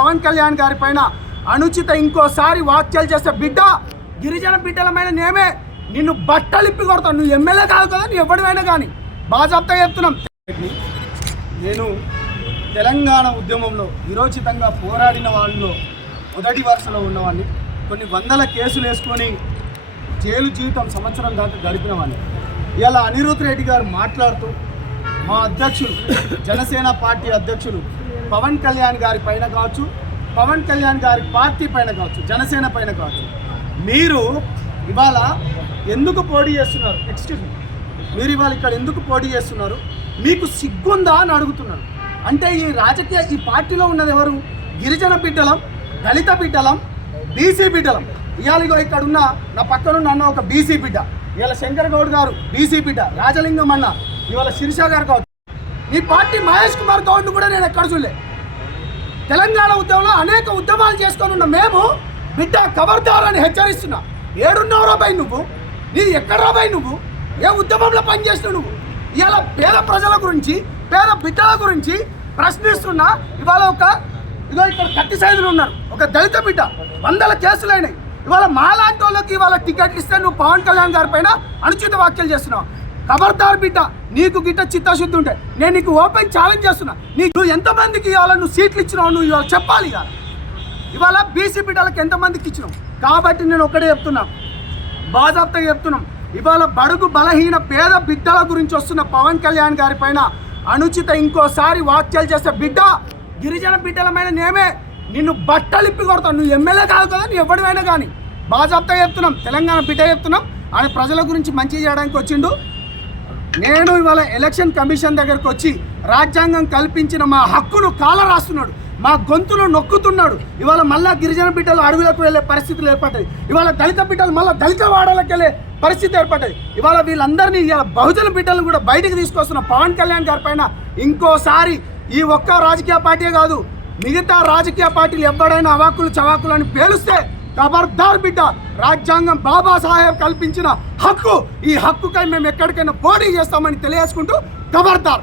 పవన్ కళ్యాణ్ గారి పైన అనుచిత ఇంకోసారి వ్యాఖ్యలు చేసే బిడ్డ గిరిజన బిడ్డలమైన నేమే నిన్ను బట్టలిప్పి కొడతాను. నువ్వు ఎమ్మెల్యే కాదు కదా, నువ్వు ఎవడివైనా కానీ బాజాబ్తా చెప్తున్నాం. నేను తెలంగాణ ఉద్యమంలో విరోచితంగా పోరాడిన వాళ్ళలో మొదటి వరుసలో ఉన్నవాడిని. కొన్ని వందల కేసులు వేసుకొని జైలు జీవితం సంవత్సరం దాకా గడిపిన వాడిని. ఇలా అనిరుద్ రెడ్డి గారు మాట్లాడుతూ మా అధ్యక్షులు జనసేన పార్టీ అధ్యక్షులు పవన్ కళ్యాణ్ గారి పైన కావచ్చు, పవన్ కళ్యాణ్ గారి పార్టీ పైన కావచ్చు, జనసేన పైన కావచ్చు, మీరు ఇవాళ ఎందుకు పోటీ చేస్తున్నారు? ఎక్స్క్యూజ్ మీ, మీరు ఇవాళ ఇక్కడ ఎందుకు పోటీ చేస్తున్నారు? మీకు సిగ్గుందా అని అడుగుతున్నారు. అంటే ఈ పార్టీలో ఉన్నది ఎవరు? గిరిజన బిడ్డలం, దళిత బిడ్డలం, బీసీ బిడ్డలం. ఇవాళ ఇక్కడ ఉన్న నా పక్కనున్న అన్న ఒక బీసీ బిడ్డ, ఇవాళ శంకర్ గౌడ్ గారు బీసీ బిడ్డ, రాజలింగం అన్న, ఇవాళ శిరీష గారు కావచ్చు. ఈ పార్టీ మహేష్ కుమార్ గౌడ్ను కూడా నేను ఎక్కడ చూడలే. తెలంగాణ ఉద్యమంలో అనేక ఉద్యమాలు చేసుకొని ఉన్న మేము బిడ్డ ఖబర్దార్ అని హెచ్చరిస్తున్నా. ఏడున్నావురా బై నువ్వు? నీ ఎక్కడరా బై నువ్వు? ఏ ఉద్యమంలో పనిచేస్తున్నావు నువ్వు? ఇవాళ పేద ప్రజల గురించి, పేద బిడ్డల గురించి ప్రశ్నిస్తున్నా. ఇవాళ ఇదో ఇక్కడ కత్తి సైజులు ఉన్నారు, ఒక దళిత బిడ్డ, వందల కేసులు అయినాయి. ఇవాళ మాలాంటి వాళ్ళకి ఇవాళ టికెట్ ఇస్తే నువ్వు పవన్ కళ్యాణ్ గారి పైన అనుచిత వ్యాఖ్యలు చేస్తున్నావు. ఖబర్దార్ బిడ్డ, నీకు గిట్ట చిత్తశుద్ధి ఉంటే నేను నీకు ఓపెన్ ఛాలెంజ్ చేస్తున్నా. నువ్వు ఎంతమందికి ఇవాళ నువ్వు సీట్లు ఇచ్చినావు నువ్వు ఇవాళ చెప్పాలి. ఇవాళ బీసీ బిడ్డలకు ఎంతమందికి ఇచ్చినావు? కాబట్టి నేను ఒక్కడే చెప్తున్నా, బాజాబ్తా చెప్తున్నాం. ఇవాళ బడుగు బలహీన పేద బిడ్డల గురించి వస్తున్న పవన్ కళ్యాణ్ గారి పైన అనుచిత ఇంకోసారి వ్యాఖ్యలు చేసే బిడ్డ గిరిజన బిడ్డలమైన నేమే నిన్ను బట్టలిప్పి కొడతాను. నువ్వు ఎమ్మెల్యే కాదు కదా, నువ్వు ఎవడివైనా కానీ బాజాబ్తా చెప్తున్నాం. తెలంగాణ బిడ్డ చెప్తున్నాం. ఆయన ప్రజల గురించి మంచి చేయడానికి వచ్చిండు. నేను ఇవాళ ఎలక్షన్ కమిషన్ దగ్గరకు వచ్చి రాజ్యాంగం కల్పించిన మా హక్కును కాల రాస్తున్నాడు, మా గొంతును నొక్కుతున్నాడు. ఇవాళ మళ్ళా గిరిజన బిడ్డలు అడవులకు వెళ్ళే పరిస్థితులు ఏర్పడ్డాయి. ఇవాళ దళిత బిడ్డలు మళ్ళీ దళిత వాడలకు వెళ్ళే పరిస్థితి ఏర్పడ్డది. ఇవాళ వీళ్ళందరినీ ఇవాళ బహుజన బిడ్డలను కూడా బయటకు తీసుకొస్తున్న పవన్ కళ్యాణ్ గారి పైన ఇంకోసారి ఈ ఒక్క రాజకీయ పార్టీ కాదు, మిగతా రాజకీయ పార్టీలు ఎవడైనా అవాకులు చవాకులు అని పేలుస్తే ఖబర్దార్ బిడ్డ, రాజ్యాంగం బాబాసాహెబ్ కల్పించిన హక్కు, ఈ హక్కుకై మేము ఎక్కడికైనా పోటీ చేస్తామని తెలియజేసుకుంటూ ఖబర్దార్.